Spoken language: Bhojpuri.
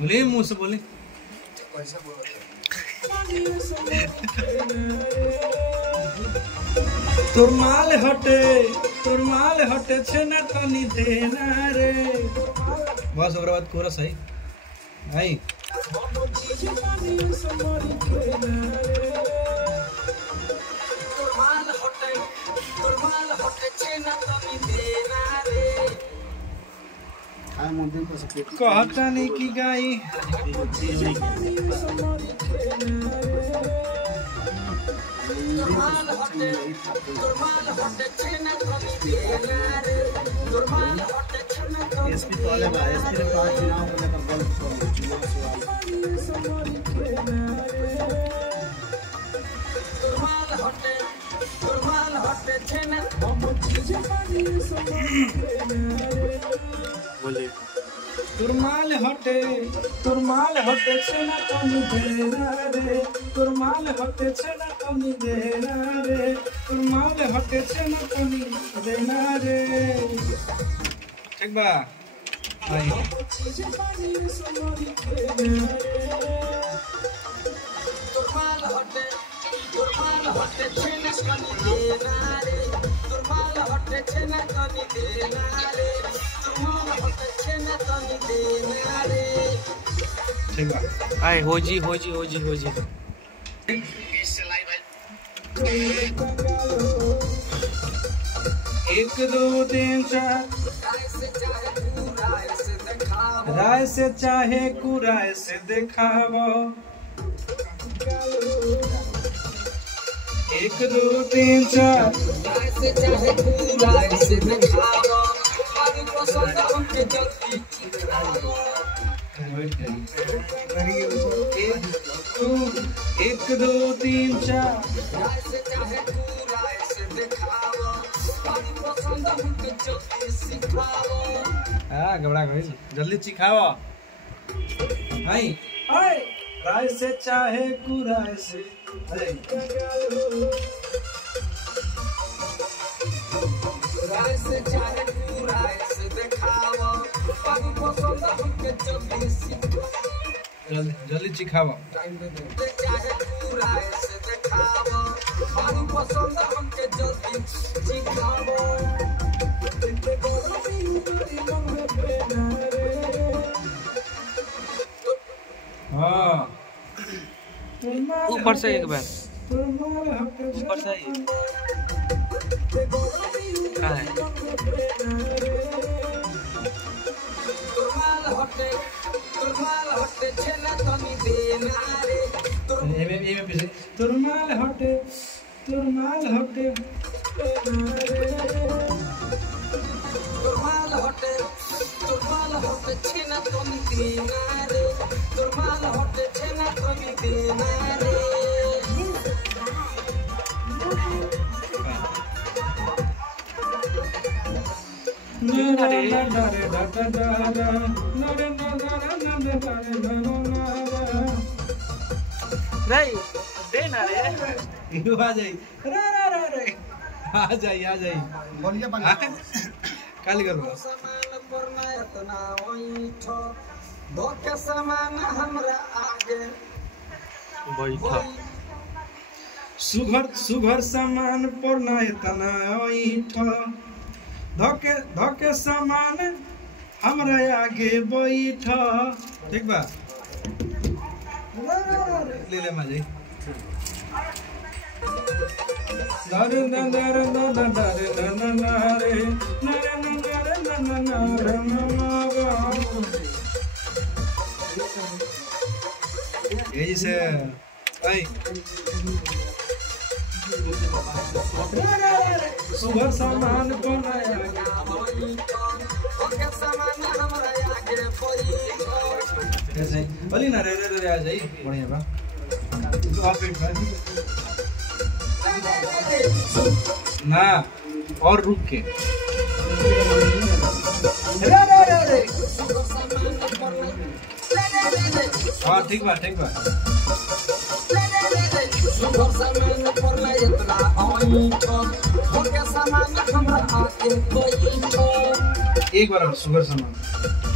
बोले मुंह से बोले तोर माल हटे छेना तनी देना रे बस ओकरा बाद कोरस है भाई कहता नहीं की गाई एसपी तो वाले भाई एसपी ने 5 चुनाव में तो गलत बोले तुरमाल हटे छेना तनी देना रे तुरमाल हटे छेना तनी देना रे तुरमाल हटे छेना तनी देना रे ठीक बा आई तुरमाल हटे छेना तनी देना रे तुरमाल हटे छेना तनी देना रे आए हो जी एक दो तीन चार राय से चाहे कुराय से देखावो एक दो तीन चार राय से चाहे कुराय से देखावो एक दो तीन चार घबरा गई जल्दी सिखाओ हाय हाय राय से चाहे कुराय से राय से चाहे कुराय से देखाओ जल्दी सिखाओ हाँ ऊपर से एक बार ऊपर से कहाँ है तुरमाल हटे छेना तनी देना रे तुरमाल हटे छेना तनी देना रे नहीं देना रे इनु आ जाई रे आ जाई बोलिए काली करो धोखे समान हमरा आगे बैठा सुघर सामान पर ना इतना ओइठ धोखे सामान हमरा आगे बैठ ठीक बा ले माजी दारे दारे दारे दारे नारे यही से आई सुबह सामान बनाया कैसे बोली ना रे आ जाई बढ़िया बा ना और रुक के हाँ ठीक बा एक बार सुगर सामान